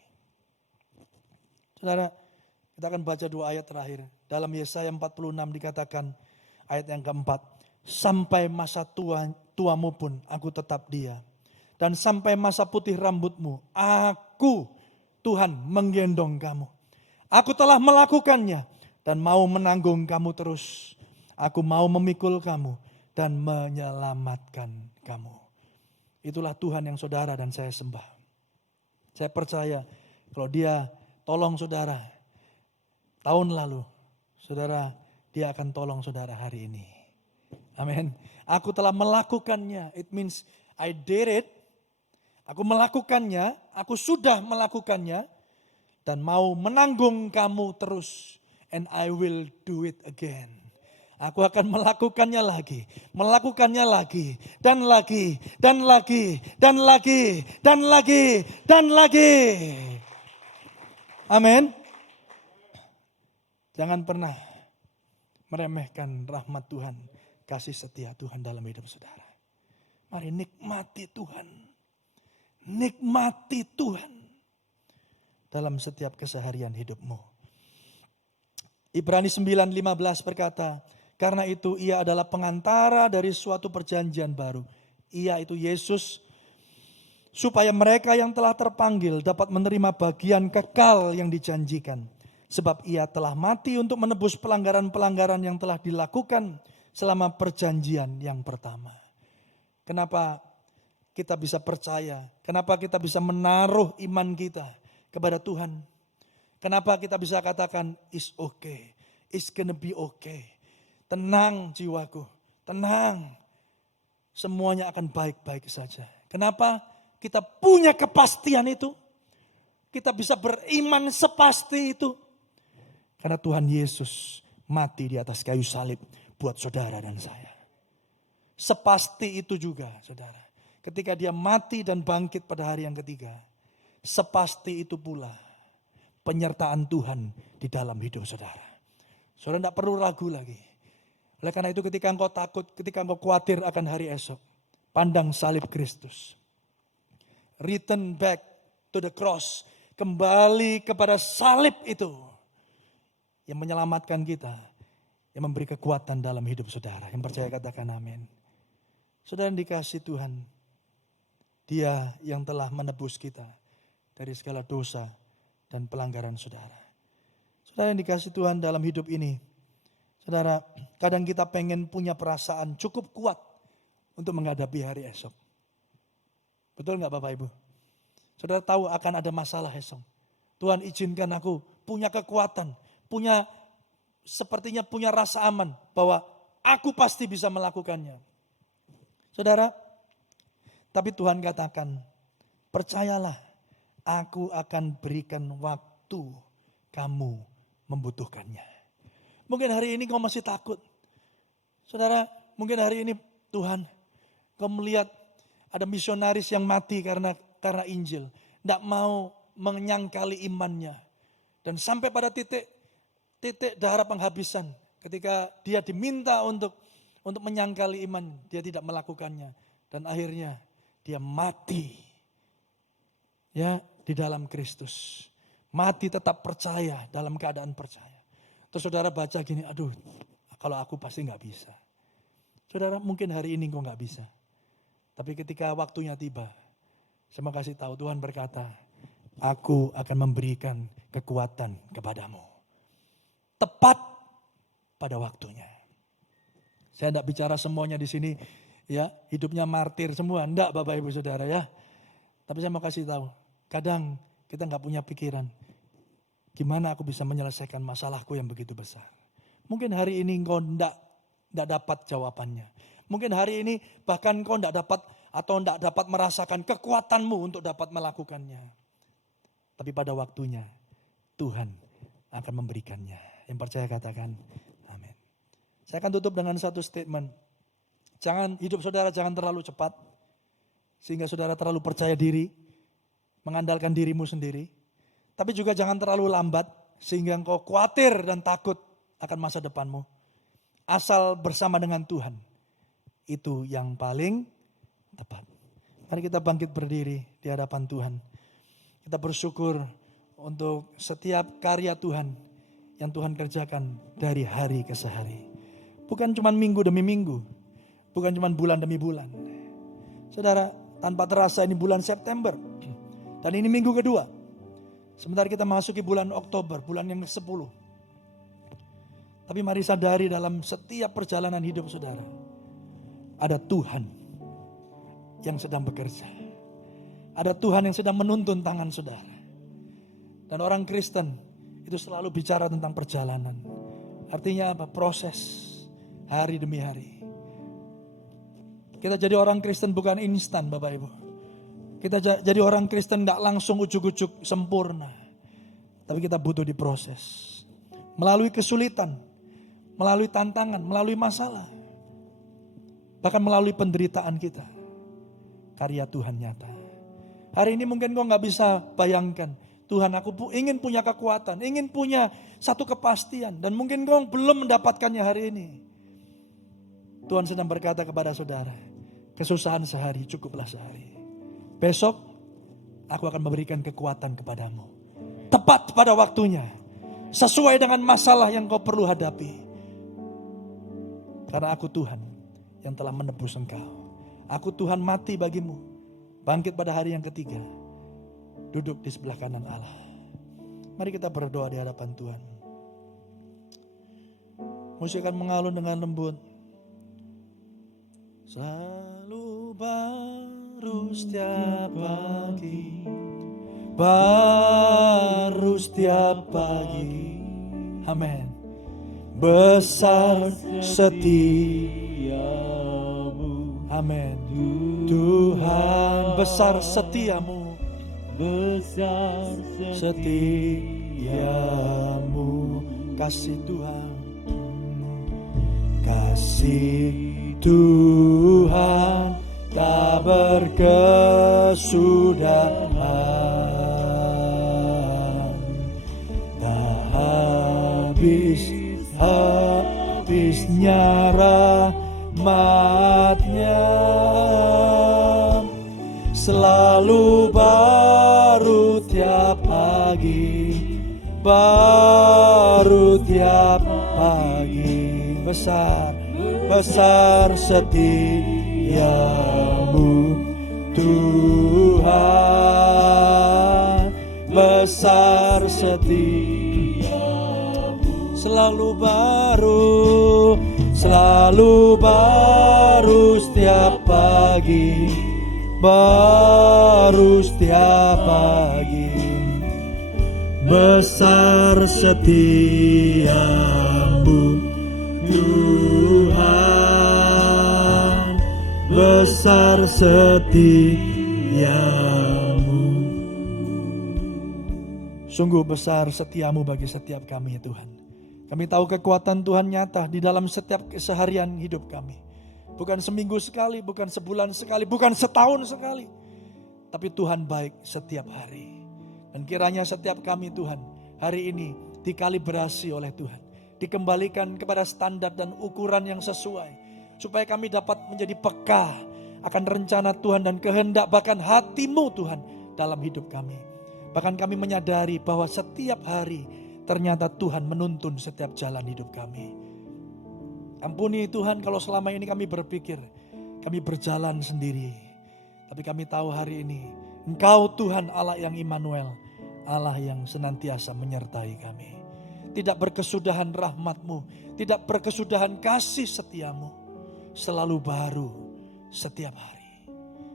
Saudara, kita akan baca 2 ayat terakhir. Dalam Yesaya 46 dikatakan ayat yang keempat. Sampai masa tuamu pun aku tetap dia. Dan sampai masa putih rambutmu, aku Tuhan menggendong kamu. Aku telah melakukannya dan mau menanggung kamu terus. Aku mau memikul kamu dan menyelamatkan kamu. Itulah Tuhan yang saudara dan saya sembah. Saya percaya kalau Dia tolong saudara tahun lalu, saudara, Dia akan tolong saudara hari ini. Amin. Aku telah melakukannya. It means I did it. Aku melakukannya. Aku sudah melakukannya. Dan mau menanggung kamu terus. And I will do it again. Aku akan melakukannya lagi. Melakukannya lagi. Dan lagi. Dan lagi. Dan lagi. Dan lagi. Dan lagi. Amin. Jangan pernah meremehkan rahmat Tuhan. kasih setia Tuhan dalam hidup saudara. Mari nikmati Tuhan. Nikmati Tuhan dalam setiap keseharian hidupmu. Ibrani 9:15 berkata, karena itu ia adalah pengantara dari suatu perjanjian baru. Ia itu Yesus, supaya mereka yang telah terpanggil dapat menerima bagian kekal yang dijanjikan. Sebab ia telah mati untuk menebus pelanggaran-pelanggaran yang telah dilakukan selama perjanjian yang pertama. Kenapa kita bisa percaya? Kenapa kita bisa menaruh iman kita kepada Tuhan? Kenapa kita bisa katakan, it's okay, it's gonna be okay. Tenang jiwaku, tenang. Semuanya akan baik-baik saja. Kenapa kita punya kepastian itu? Kita bisa beriman sepasti itu. Karena Tuhan Yesus mati di atas kayu salib buat saudara dan saya. Sepasti itu juga saudara. Ketika dia mati dan bangkit pada hari yang ketiga. Sepasti itu pula penyertaan Tuhan di dalam hidup saudara. Saudara tidak perlu ragu lagi. Oleh karena itu ketika engkau takut, ketika engkau khawatir akan hari esok. Pandang salib Kristus. Return back to the cross. Kembali kepada salib itu. Yang menyelamatkan kita. Yang memberi kekuatan dalam hidup saudara. Yang percaya katakan amin. Saudara yang dikasih Tuhan. Dia yang telah menebus kita. Dari segala dosa dan pelanggaran saudara. Saudara yang dikasih Tuhan dalam hidup ini. Saudara, kadang kita pengen punya perasaan cukup kuat. Untuk menghadapi hari esok. Betul gak Bapak Ibu? Saudara tahu akan ada masalah esok. Tuhan izinkan aku punya kekuatan. Sepertinya punya rasa aman bahwa aku pasti bisa melakukannya. Saudara, tapi Tuhan katakan, percayalah, aku akan berikan waktu kamu membutuhkannya. Mungkin hari ini kau masih takut. Saudara, mungkin hari ini Tuhan, kau melihat ada misionaris yang mati karena Injil. Tidak mau menyangkali imannya. Dan sampai pada titik darah penghabisan. Ketika dia diminta untuk menyangkali iman, dia tidak melakukannya. Dan akhirnya dia mati. Ya, di dalam Kristus. Mati tetap percaya, dalam keadaan percaya. Terus saudara baca gini, aduh kalau aku pasti gak bisa. Saudara mungkin hari ini kok gak bisa. Tapi ketika waktunya tiba, saya mau kasih tahu Tuhan berkata, aku akan memberikan kekuatan kepadamu. Tepat pada waktunya. Saya tidak bicara semuanya di sini ya, hidupnya martir semua. Enggak Bapak Ibu Saudara ya. Tapi saya mau kasih tahu, kadang kita nggak punya pikiran. Gimana aku bisa menyelesaikan masalahku yang begitu besar. Mungkin hari ini engkau enggak dapat jawabannya. Mungkin hari ini bahkan engkau enggak dapat atau enggak dapat merasakan kekuatanmu untuk dapat melakukannya. Tapi pada waktunya Tuhan akan memberikannya. Yang percaya katakan amin. Saya akan tutup dengan satu statement. Hidup saudara jangan terlalu cepat. Sehingga saudara terlalu percaya diri. Mengandalkan dirimu sendiri. Tapi juga jangan terlalu lambat. Sehingga engkau khawatir dan takut akan masa depanmu. Asal bersama dengan Tuhan. Itu yang paling tepat. Mari kita bangkit berdiri di hadapan Tuhan. Kita bersyukur untuk setiap karya Tuhan yang Tuhan kerjakan dari hari ke hari. Bukan cuma minggu demi minggu. Bukan cuma bulan demi bulan. Saudara, tanpa terasa ini bulan September. Dan ini minggu kedua. Sebentar kita masuki bulan Oktober, bulan yang ke-10. Tapi mari sadari dalam setiap perjalanan hidup saudara. Ada Tuhan yang sedang bekerja. Ada Tuhan yang sedang menuntun tangan saudara. Dan orang Kristen itu selalu bicara tentang perjalanan. Artinya apa? Proses hari demi hari. Kita jadi orang Kristen bukan instan Bapak Ibu. Kita jadi orang Kristen gak langsung ujuk-ujuk sempurna. Tapi kita butuh diproses. Melalui kesulitan. Melalui tantangan. Melalui masalah. Bahkan melalui penderitaan kita. Karya Tuhan nyata. Hari ini mungkin kau gak bisa bayangkan. Tuhan aku ingin punya kekuatan, ingin punya satu kepastian. Dan mungkin kau belum mendapatkannya hari ini. Tuhan sedang berkata kepada saudara, kesusahan sehari cukuplah sehari. Besok aku akan memberikan kekuatan kepadamu. Tepat pada waktunya. Sesuai dengan masalah yang kau perlu hadapi. Karena aku Tuhan yang telah menebus engkau. Aku Tuhan mati bagimu. Bangkit pada hari yang ketiga. Duduk di sebelah kanan Allah. Mari kita berdoa di hadapan Tuhan. Musik akan mengalun dengan lembut. Selalu baru setiap pagi, baru setiap pagi. Amin. Besar setiamu. Amin. Tuhan besar setiamu. Besar Setiamu. Kasih Tuhan. Kasih Tuhan tak berkesudahan, tak habisnya rahmat-Nya, selalu baru tiap pagi, baru tiap pagi. Besar setiamu Tuhan, besar setiamu, selalu baru setiap pagi, baru setiap pagi. Besar setiamu Tuhan, besar setiamu. Sungguh besar setiamu bagi setiap kami ya Tuhan. Kami tahu kekuatan Tuhan nyata di dalam setiap keseharian hidup kami. Bukan seminggu sekali, bukan sebulan sekali, bukan setahun sekali. Tapi Tuhan baik setiap hari. Dan kiranya setiap kami Tuhan hari ini dikalibrasi oleh Tuhan. Dikembalikan kepada standar dan ukuran yang sesuai. Supaya kami dapat menjadi peka akan rencana Tuhan dan kehendak bahkan hati-Mu Tuhan dalam hidup kami. Bahkan kami menyadari bahwa setiap hari ternyata Tuhan menuntun setiap jalan hidup kami. Ampuni Tuhan kalau selama ini kami berpikir kami berjalan sendiri. Tapi kami tahu hari ini Engkau Tuhan Allah yang Immanuel, Allah yang senantiasa menyertai kami. Tidak berkesudahan rahmat-Mu, tidak berkesudahan kasih setiamu, selalu baru setiap hari.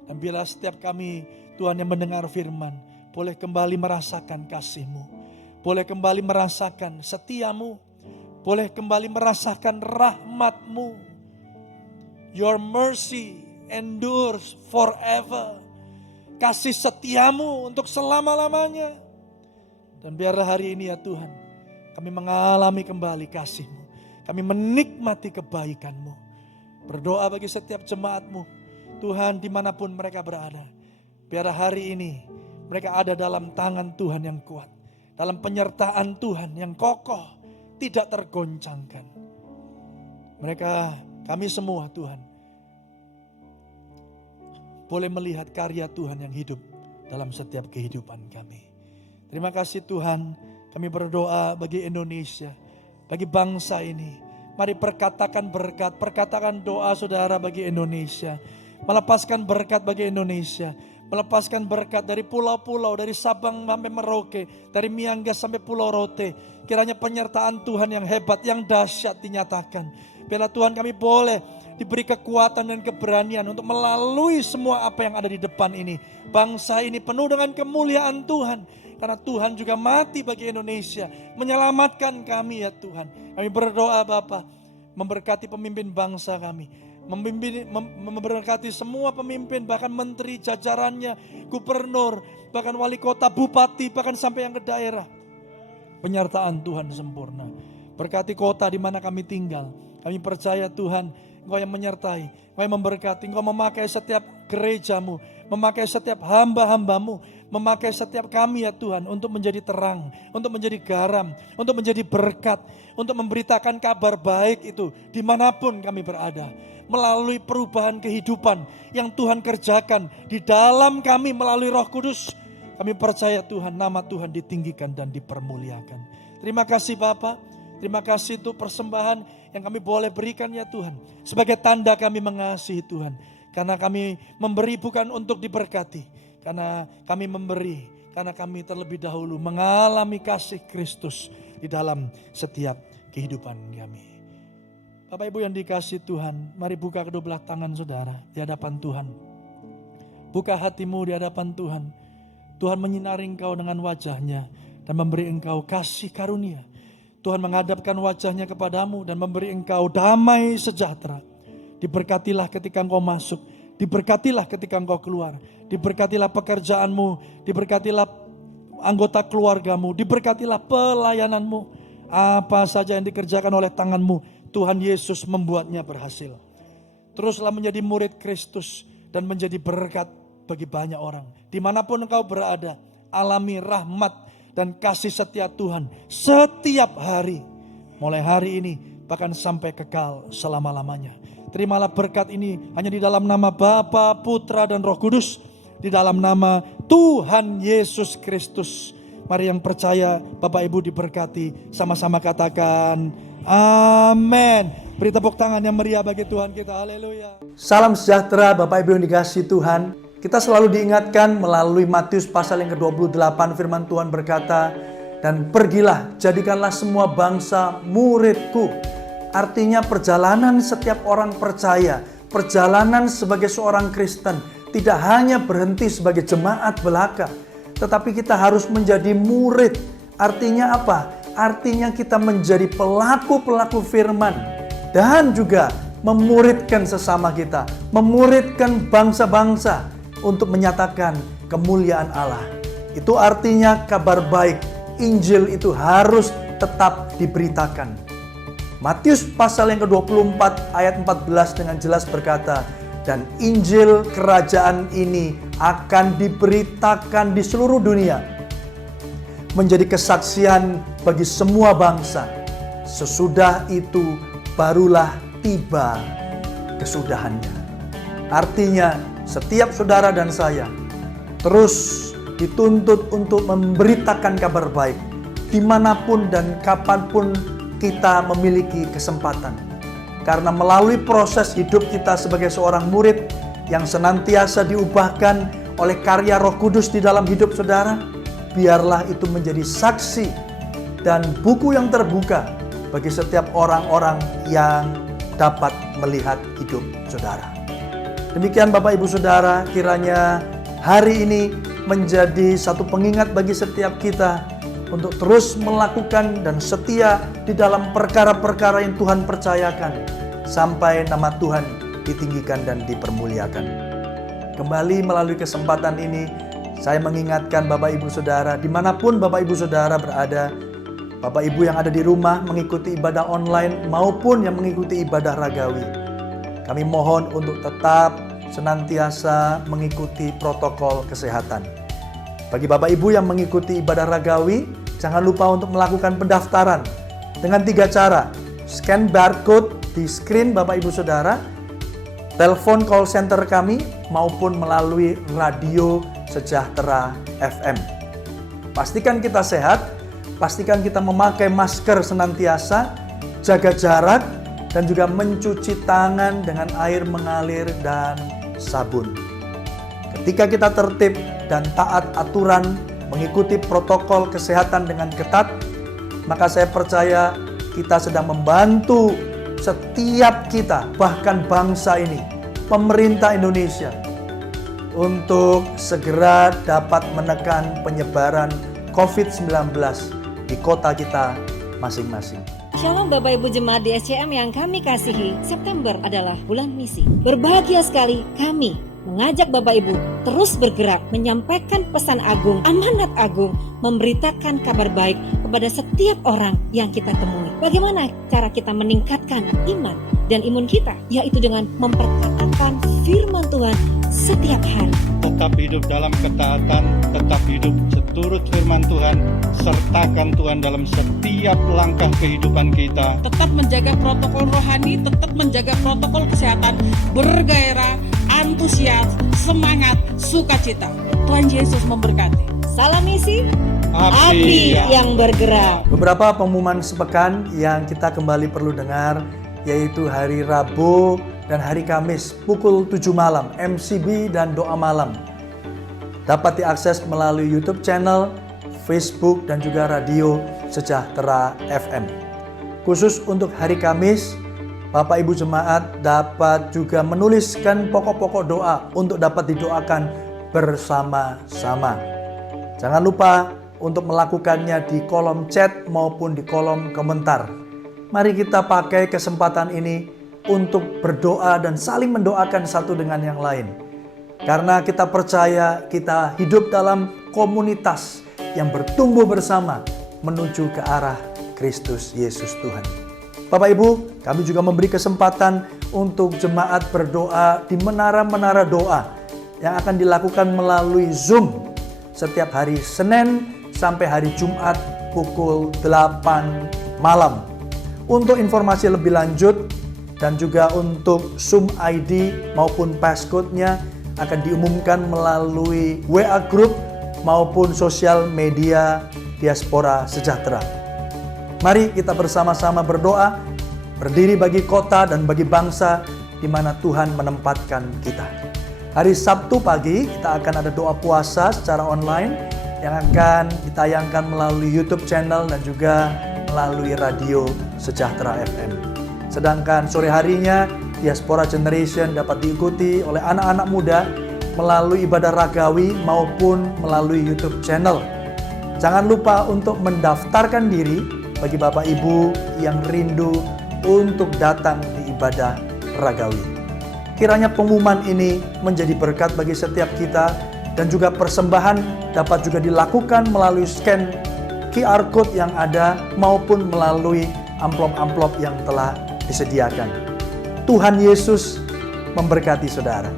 Dan bila setiap kami Tuhan yang mendengar firman, boleh kembali merasakan kasih-Mu, boleh kembali merasakan setiamu, boleh kembali merasakan rahmat-Mu. Your mercy endures forever. Kasih setiamu untuk selama-lamanya. Dan biarlah hari ini ya Tuhan, kami mengalami kembali kasih-Mu. Kami menikmati kebaikan-Mu. Berdoa bagi setiap jemaat-Mu. Tuhan dimanapun mereka berada. Biar hari ini mereka ada dalam tangan Tuhan yang kuat. Dalam penyertaan Tuhan yang kokoh. Tidak tergoncangkan. Kami semua Tuhan. Boleh melihat karya Tuhan yang hidup dalam setiap kehidupan kami. Terima kasih Tuhan. Kami berdoa bagi Indonesia, bagi bangsa ini. Mari perkatakan berkat, perkatakan doa saudara bagi Indonesia. Melepaskan berkat bagi Indonesia. Melepaskan berkat dari pulau-pulau, dari Sabang sampai Merauke, dari Miangas sampai Pulau Rote. Kiranya penyertaan Tuhan yang hebat, yang dahsyat dinyatakan. Biarlah Tuhan kami boleh diberi kekuatan dan keberanian untuk melalui semua apa yang ada di depan ini. Bangsa ini penuh dengan kemuliaan Tuhan. Karena Tuhan juga mati bagi Indonesia. Menyelamatkan kami ya Tuhan. Kami berdoa Bapa, memberkati pemimpin bangsa kami. Memberkati semua pemimpin, bahkan menteri jajarannya, gubernur, bahkan wali kota, bupati, bahkan sampai yang ke daerah. Penyertaan Tuhan sempurna. Berkati kota di mana kami tinggal. Kami percaya Tuhan, Engkau yang menyertai, Engkau yang memberkati, Engkau memakai setiap gerejamu, memakai setiap hamba-hambamu, memakai setiap kami ya Tuhan untuk menjadi terang, untuk menjadi garam, untuk menjadi berkat, untuk memberitakan kabar baik itu dimanapun kami berada. melalui perubahan kehidupan yang Tuhan kerjakan di dalam kami melalui Roh Kudus. Kami percaya Tuhan, nama Tuhan ditinggikan dan dipermuliakan. Terima kasih Bapa, terima kasih untuk persembahan yang kami boleh berikan ya Tuhan. Sebagai tanda kami mengasihi Tuhan. Karena kami memberi bukan untuk diberkati. Karena kami memberi, karena kami terlebih dahulu mengalami kasih Kristus di dalam setiap kehidupan kami. Bapak Ibu yang dikasihi Tuhan, mari buka kedua belah tangan saudara di hadapan Tuhan. Buka hatimu di hadapan Tuhan. Tuhan menyinari engkau dengan wajahnya dan memberi engkau kasih karunia. Tuhan menghadapkan wajahnya kepadamu dan memberi engkau damai sejahtera. Diberkatilah ketika engkau masuk, diberkatilah ketika engkau keluar, diberkatilah pekerjaanmu, diberkatilah anggota keluargamu, diberkatilah pelayananmu. Apa saja yang dikerjakan oleh tanganmu, Tuhan Yesus membuatnya berhasil. Teruslah menjadi murid Kristus dan menjadi berkat bagi banyak orang. Dimanapun engkau berada, alami rahmat dan kasih setia Tuhan setiap hari. Mulai hari ini bahkan sampai kekal selama-lamanya. Terimalah berkat ini hanya di dalam nama Bapa, Putra dan Roh Kudus. Di dalam nama Tuhan Yesus Kristus. Mari yang percaya Bapak Ibu diberkati. Sama-sama katakan amin. Beri tepuk tangan yang meriah bagi Tuhan kita. Haleluya. Salam sejahtera Bapak Ibu yang dikasihi Tuhan. Kita selalu diingatkan melalui Matius pasal yang ke-28 firman Tuhan berkata, dan pergilah jadikanlah semua bangsa muridku. Artinya perjalanan setiap orang percaya, perjalanan sebagai seorang Kristen tidak hanya berhenti sebagai jemaat belaka, tetapi kita harus menjadi murid. Artinya apa? Artinya kita menjadi pelaku-pelaku firman dan juga memuridkan sesama kita, memuridkan bangsa-bangsa untuk menyatakan kemuliaan Allah. Itu artinya kabar baik, Injil itu harus tetap diberitakan. Matius pasal yang ke-24 ayat 14 dengan jelas berkata, dan Injil kerajaan ini akan diberitakan di seluruh dunia, menjadi kesaksian bagi semua bangsa. Sesudah itu barulah tiba kesudahannya. Artinya setiap saudara dan saya terus dituntut untuk memberitakan kabar baik dimanapun dan kapanpun kita memiliki kesempatan. Karena melalui proses hidup kita sebagai seorang murid yang senantiasa diubahkan oleh karya Roh Kudus di dalam hidup saudara, biarlah itu menjadi saksi dan buku yang terbuka bagi setiap orang-orang yang dapat melihat hidup saudara. Demikian Bapak Ibu Saudara, kiranya hari ini menjadi satu pengingat bagi setiap kita untuk terus melakukan dan setia di dalam perkara-perkara yang Tuhan percayakan sampai nama Tuhan ditinggikan dan dipermuliakan. Kembali melalui kesempatan ini, saya mengingatkan Bapak Ibu Saudara, dimanapun Bapak Ibu Saudara berada, Bapak Ibu yang ada di rumah mengikuti ibadah online maupun yang mengikuti ibadah ragawi, kami mohon untuk tetap senantiasa mengikuti protokol kesehatan. Bagi Bapak Ibu yang mengikuti ibadah ragawi, jangan lupa untuk melakukan pendaftaran dengan 3 cara. Scan barcode di screen Bapak Ibu Saudara, telepon call center kami, maupun melalui radio Sejahtera FM. Pastikan kita sehat, pastikan kita memakai masker senantiasa, jaga jarak, dan juga mencuci tangan dengan air mengalir dan sabun. Ketika kita tertib dan taat aturan, mengikuti protokol kesehatan dengan ketat, maka saya percaya kita sedang membantu setiap kita, bahkan bangsa ini, pemerintah Indonesia, untuk segera dapat menekan penyebaran COVID-19 di kota kita masing-masing. Shalom Bapak Ibu Jemaat di SCM yang kami kasihi, September adalah bulan misi. Berbahagia sekali kami mengajak Bapak Ibu terus bergerak menyampaikan pesan agung, amanat agung, memberitakan kabar baik kepada setiap orang yang kita temui. Bagaimana cara kita meningkatkan iman dan imun kita? Yaitu dengan memperkatakan firman Tuhan setiap hari. Tetap hidup dalam ketaatan, tetap hidup seturut firman Tuhan, sertakan Tuhan dalam setiap langkah kehidupan kita. Tetap menjaga protokol rohani, tetap menjaga protokol kesehatan, bergairah, antusias, semangat, sukacita. Tuhan Yesus memberkati. Salam misi, Api yang bergerak. Beberapa pengumuman sepekan yang kita kembali perlu dengar, yaitu hari Rabu dan hari Kamis pukul 7 malam, MCB dan doa malam. Dapat diakses melalui YouTube channel, Facebook, dan juga radio Sejahtera FM. Khusus untuk hari Kamis, Bapak Ibu Jemaat dapat juga menuliskan pokok-pokok doa untuk dapat didoakan bersama-sama. Jangan lupa untuk melakukannya di kolom chat maupun di kolom komentar. Mari kita pakai kesempatan ini untuk berdoa dan saling mendoakan satu dengan yang lain. Karena kita percaya kita hidup dalam komunitas yang bertumbuh bersama menuju ke arah Kristus Yesus Tuhan. Bapak Ibu, kami juga memberi kesempatan untuk jemaat berdoa di menara-menara doa yang akan dilakukan melalui Zoom setiap hari Senin sampai hari Jumat pukul 8 malam. Untuk informasi lebih lanjut dan juga untuk Zoom ID maupun passcode-nya akan diumumkan melalui WA Group maupun sosial media Diaspora Sejahtera. Mari kita bersama-sama berdoa, berdiri bagi kota dan bagi bangsa di mana Tuhan menempatkan kita. Hari Sabtu pagi kita akan ada doa puasa secara online yang akan ditayangkan melalui YouTube channel dan juga melalui radio Sejahtera FM. Sedangkan sore harinya Diaspora Generation dapat diikuti oleh anak-anak muda melalui ibadah ragawi maupun melalui YouTube channel. Jangan lupa untuk mendaftarkan diri bagi Bapak Ibu yang rindu untuk datang di ibadah ragawi. Kiranya pengumuman ini menjadi berkat bagi setiap kita dan juga persembahan dapat juga dilakukan melalui scan QR code yang ada maupun melalui amplop-amplop yang telah disediakan. Tuhan Yesus memberkati saudara.